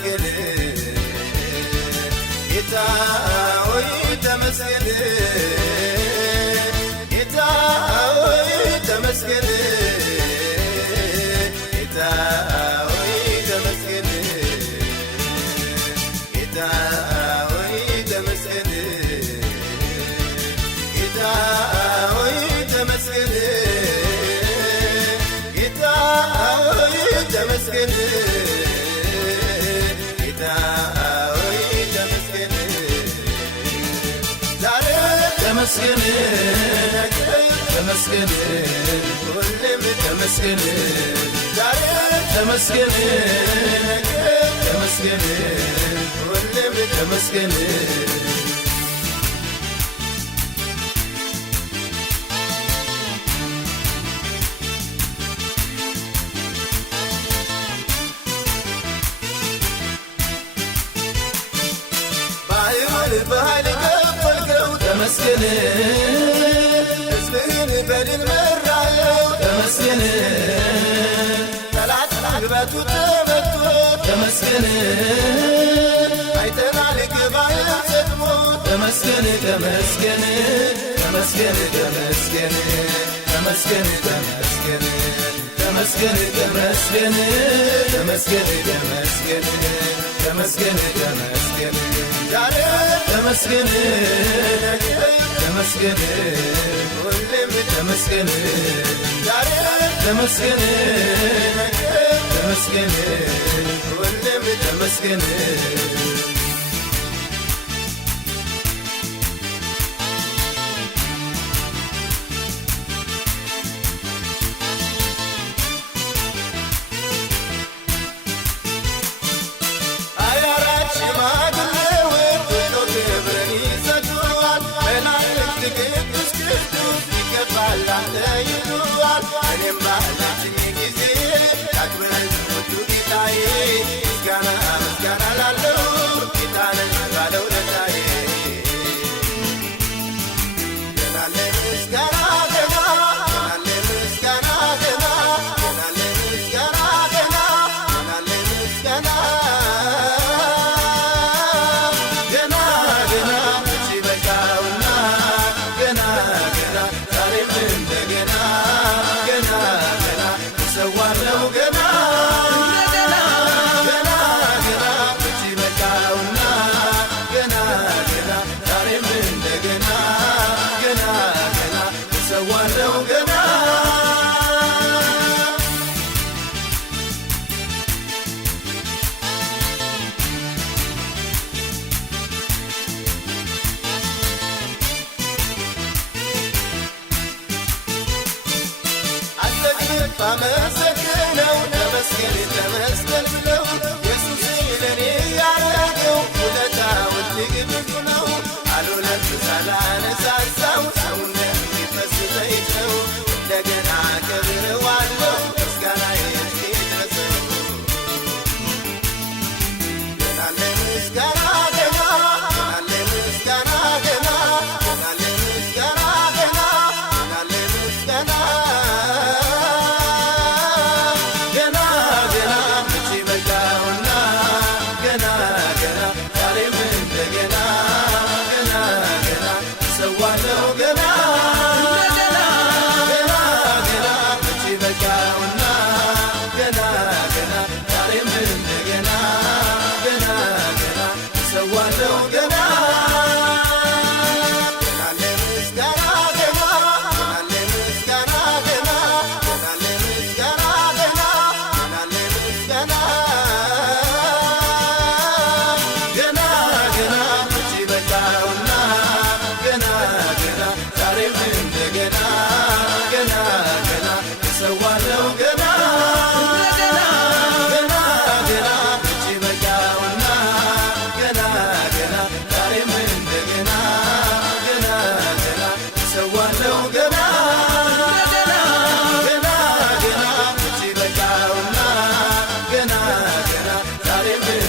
ተመስገን ጌታ ሆይ ተመስገን ጌታ ሆይ ተመስገን ጌታ ሆይ ተመስገን ጌታ ሆይ ተመስገን ጌታ ሆይ ተመስገን ጌታ ሆይ ተመስገን ጌታ ሆይ ተመስገን ዛሬ ተመስገን ተመስገን ሁሌም ተመስገን ዛሬ ተመስገን ተመስገን ሁሌም ተመስገን በኃይል ከፈልከው ተመስገን ሕዝብህን በድል መራኸው ተመስገን ጠላት ግባቱ ተመቶ ተመስገን አይተናል ግባህን ሰጥሞ ተመስገን ተመስገን ተመስገን ተመስገን ተመስገን ተመስገን ተመስገን ተመስገን ተመስገን ተመስገን ተመስገን ተመስገን ዛሬ ተመስገን ተመስገን ሁሌም ተመስገን ዛሬ ተመስገን ተመስገን ሁሌም ተመስገን እኔም ባለችኝ ጊዜ አክብረኝ ውዱ ጌታዬ ምስጋና ምስጋና ላለው ጌታነኝ ባለውለታዬ ገናለ ምስጋና ገና ገናለ ምስጋና ገና ገናለ ምስጋና ገና ገናለ ምስጋና ገና ገና እሺ በቃውና ገና ገና ዛሬም እንደገና ገና ገና እሰዋለሁ ገና ገና ገና ገና እጅ በቃውና ገና ገና ዛሬም እንደገና ገና ገና እሰዋለሁ ገና ባመሰግነው ተመስገን ተመስገን ብለው ኢየሱስ ለኔ ያደረገው ውለታው እጅግ ብዙ ነው። አልሆነም ሳላነሳሳው ሰውነት የሚፈስሰኝ ነው። እንደገና አከብረዋለሁ ምስጋናዬ እስኪድረሰው ገናለ ምስጋና ገና ገናለ ምስጋና ገና ገናለ ምስጋና ገና ገናለ ምስጋና Gana, gana, gana, gana,